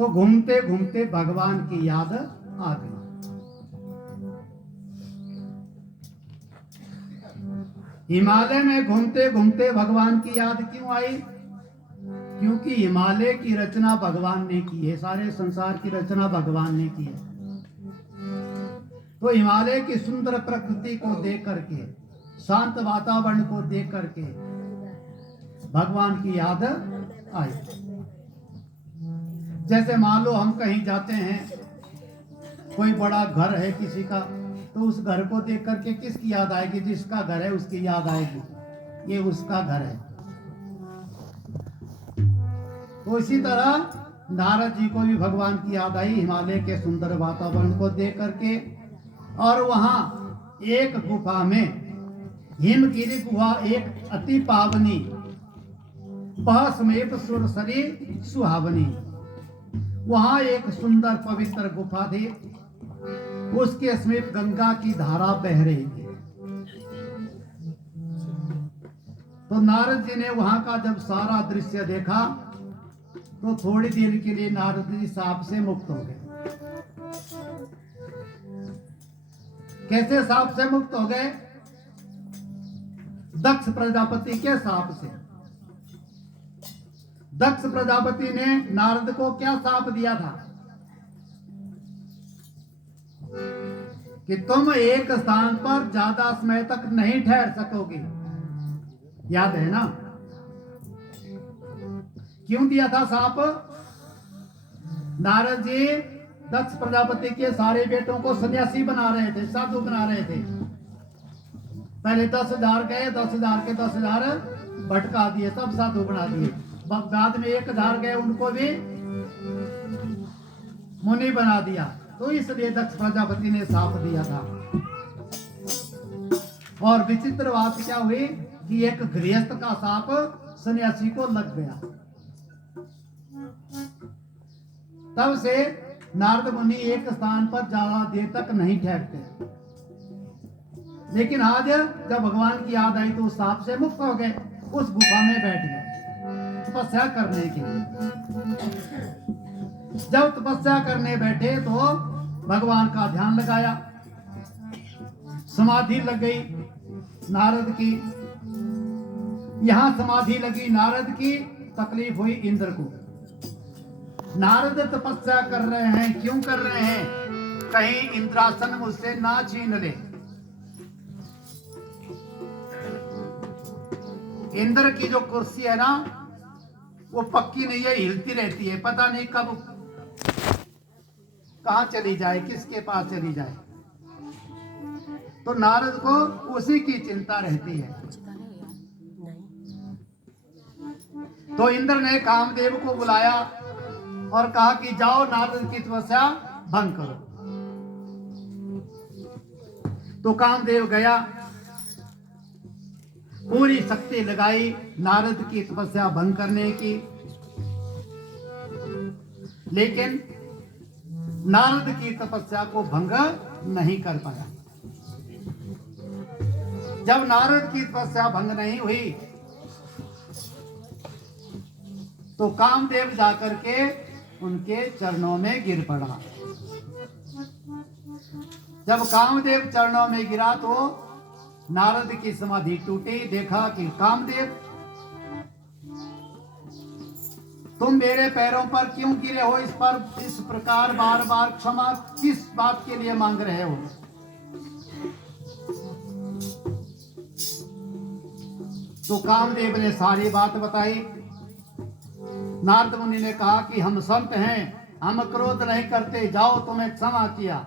तो घूमते घूमते भगवान की याद आ गई। हिमालय में घूमते घूमते भगवान की याद क्यों आई? क्योंकि हिमालय की रचना भगवान ने की है, सारे संसार की रचना भगवान ने की है। तो हिमालय की सुंदर प्रकृति को देख करके, शांत वातावरण को देख करके भगवान की याद आई। जैसे मान लो हम कहीं जाते हैं, कोई बड़ा घर है किसी का, तो उस घर को देख करके किसकी याद आएगी? जिसका घर है उसकी याद आएगी, ये उसका घर है। तो इसी तरह नारद जी को भी भगवान की याद आई हिमालय के सुंदर वातावरण को देख करके। और वहां एक गुफा में, हिमगिरी गुफा, एक अति पावनी, वह समीप सुरसरी सुहावनी, वहां एक सुंदर पवित्र गुफा थी। उसके समीप गंगा की धारा बह रही थी। तो नारद जी ने वहां का जब सारा दृश्य देखा तो थोड़ी देर के लिए नारद जी सांप से मुक्त हो गए। कैसे सांप से मुक्त हो गए? दक्ष प्रजापति के सांप से। दक्ष प्रजापति ने नारद को क्या सांप दिया था? कि तुम एक स्थान पर ज्यादा समय तक नहीं ठहर सकोगे। याद है ना? क्यों दिया था सांप? नारद जी दक्ष प्रजापति के सारे बेटों को सन्यासी बना रहे थे, साधु बना रहे थे। पहले 10,000 गए, 10,000 के 10,000 भटका दिए, सब साधु बना दिए। बाद में 1,000 गए, उनको भी मुनि बना दिया। तो इसलिए दक्ष प्रजापति ने सांप दिया था। और विचित्र बात क्या हुई कि एक गृहस्थ का सांप सन्यासी को लग गया। तब से नारद मुनि एक स्थान पर ज्यादा देर तक नहीं ठहरते। लेकिन आज जब भगवान की याद आई तो उस सांप से मुक्त हो गए, उस गुफा में बैठ गए तपस्या करने के लिए। जब तपस्या करने बैठे तो भगवान का ध्यान लगाया, समाधि लग गई नारद की। यहां समाधि लगी नारद की, तकलीफ हुई इंद्र को। नारद तपस्या कर रहे हैं, क्यों कर रहे हैं? कहीं इंद्रासन मुझसे ना छीन ले। इंद्र की जो कुर्सी है ना, वो पक्की नहीं है, हिलती रहती है, पता नहीं कब कहां चली जाए, किसके पास चली जाए। तो नारद को उसी की चिंता रहती है। तो इंद्र ने कामदेव को बुलाया और कहा कि जाओ नारद की तपस्या भंग करो। तो कामदेव गया, पूरी शक्ति लगाई नारद की तपस्या भंग करने की। लेकिन नारद की तपस्या को भंग नहीं कर पाया। जब नारद की तपस्या भंग नहीं हुई तो कामदेव जाकर के उनके चरणों में गिर पड़ा। जब कामदेव चरणों में गिरा तो नारद की समाधि टूटी। देखा कि कामदेव, तुम मेरे पैरों पर क्यों गिरे हो? इस प्रकार बार बार क्षमा किस बात के लिए मांग रहे हो? तो कामदेव ने सारी बात बताई। नारद मुनि ने कहा कि हम संत हैं, हम क्रोध नहीं करते, जाओ तुम्हें क्षमा किया।